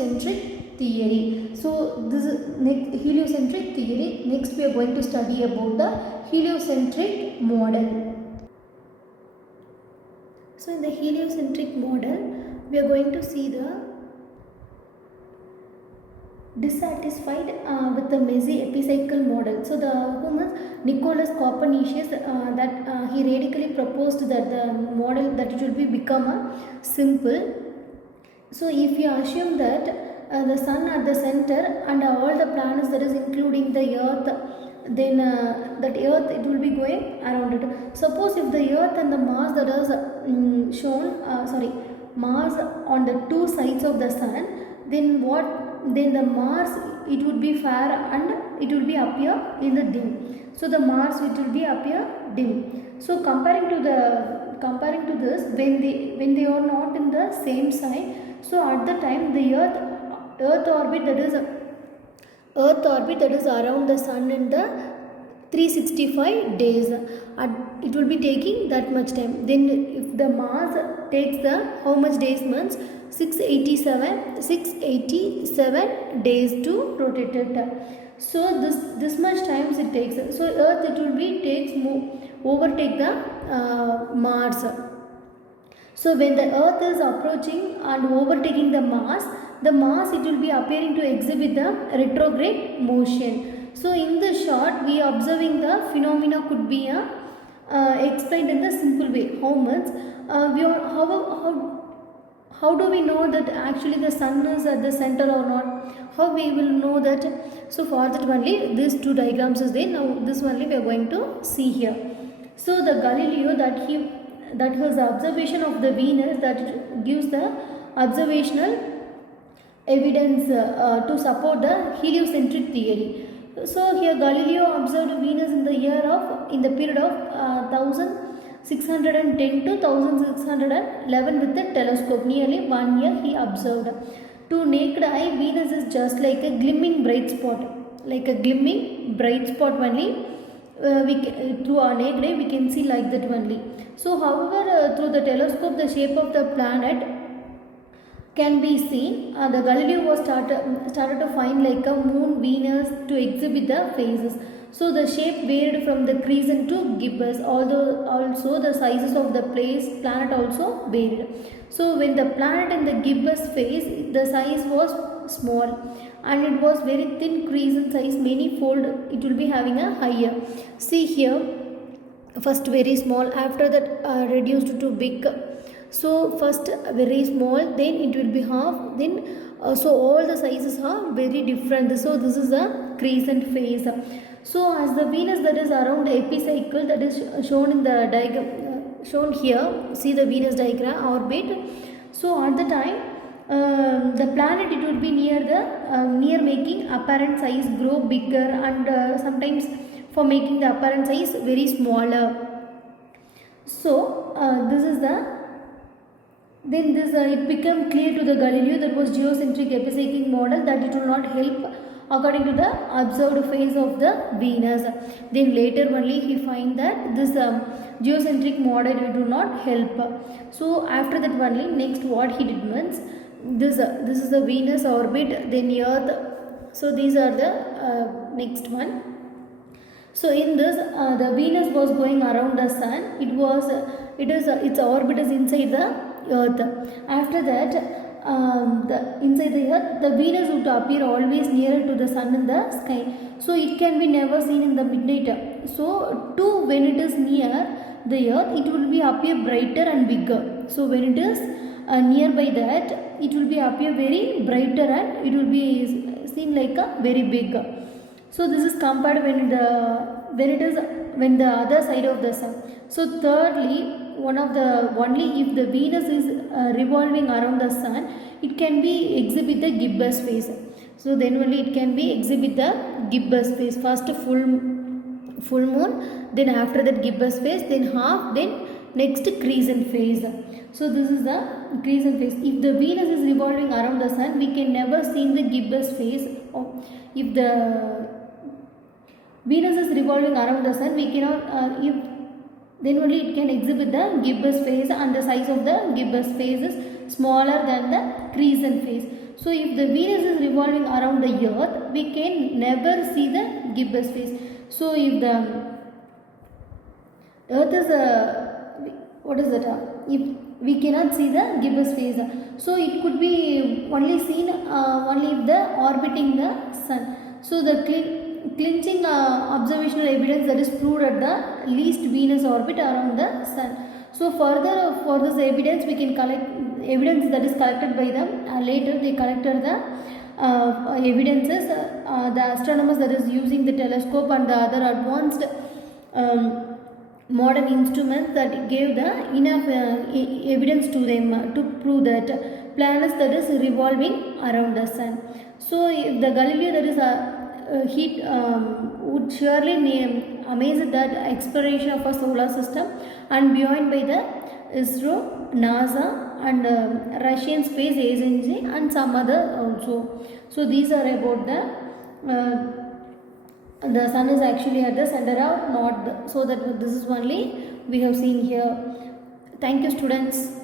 heliocentric theory. So this is heliocentric theory. Next we are going to study about the heliocentric model. So in the heliocentric model, we are going to see the dissatisfied with the messy epicycle model. So the Nicholas Copernicus that he radically proposed that the model that it will be become a simple. So if you assume that the sun at the center and all the planets, that is including the earth, then that earth it will be going around it. Suppose if the earth and the Mars that is Mars on the two sides of the sun, then then the Mars it would be fair and it will be appear in the dim. So the Mars it will be appear dim. So comparing to this, when they are not in the same side, so at the time the earth orbit that is around the sun in the 365 days, it will be taking that much time. Then if the Mars takes the how much days months, 687 days to rotate it. So this much times it takes. So Earth it will be overtake the Mars. So when the Earth is approaching and overtaking the Mars it will be appearing to exhibit the retrograde motion. So in the short, we are observing the phenomena could be explained in the simple way. How do we know that actually the sun is at the center or not? How we will know that? So for that only these two diagrams is there. Now this only we are going to see here. So the Galileo that his observation of the Venus that gives the observational evidence to support the heliocentric theory. So here Galileo observed Venus in the period of 1610 to 1611 with the telescope. Nearly 1 year he observed. To naked eye, Venus is just like a glimmering bright spot. Like a glimmering bright spot only. Through our naked eye we can see like that only. So however through the telescope the shape of the planet can be seen. The Galileo was started to find like a moon, Venus to exhibit the phases. So the shape varied from the crescent to gibbous, although also the sizes of the planet also varied. So when the planet in the gibbous phase, the size was small and it was very thin crescent size, many fold it will be having a higher. See here, first very small, after that reduced to big. So first very small, then it will be half, then so all the sizes are very different. So this is a crescent phase. So as the Venus that is around the epicycle that is shown in the diagram, shown here, see the Venus diagram orbit. So at the time the planet it would be near making apparent size grow bigger and sometimes for making the apparent size very smaller. So this is it became clear to the Galileo that was geocentric epicyclic model that it will not help according to the observed phase of the Venus. Then later only he find that this geocentric model it will not help. So after that only next what he did means this is the Venus orbit, then Earth. So these are the next one. So in this the Venus was going around the sun. Its orbit is inside the Earth. After that, inside the Earth, the Venus would appear always nearer to the sun in the sky. So it can be never seen in the midnight. So when it is near the Earth, it will be appear brighter and bigger. So when it is nearby that, it will be appear very brighter and it will be seen like a very big. So this is compared when the other side of the sun. So thirdly, only if the Venus is revolving around the sun, it can be exhibit the gibbous phase. So then only it can be exhibit the gibbous phase. First full moon, then after that gibbous phase, then half, then next crescent phase. So this is the crescent phase. If the Venus is revolving around the sun, we can never see the gibbous phase. If the Venus is revolving around the sun, we cannot then only it can exhibit the gibbous phase, and the size of the gibbous phase is smaller than the crescent phase. So if the Venus is revolving around the Earth, we can never see the gibbous phase. So if the Earth is a, what is it? If we cannot see the gibbous phase, so it could be only seen only if the orbiting the Sun. So the clinching observational evidence that is proved at the least Venus orbit around the Sun. So further for this evidence we can collect evidence that is collected by them. Later they collected the evidences. The astronomers that is using the telescope and the other advanced modern instruments that gave the enough evidence to them to prove that planets that is revolving around the Sun. So if the Galileo that is heat would surely amaze that exploration of a solar system and beyond by the ISRO, NASA and Russian Space Agency and some other also. So these are about the Sun is actually at the center of north, so that this is only we have seen here. Thank you, students.